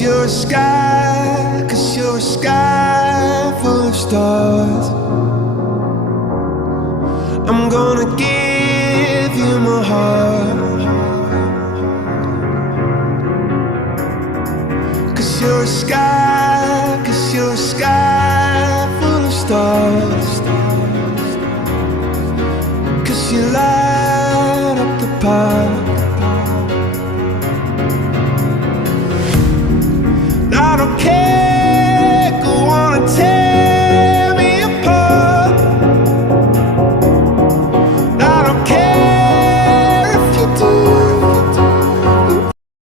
you're a sky, 'cause you're a sky full of stars. I'm gonna give you my heart, 'cause you're a sky, 'cause you're a sky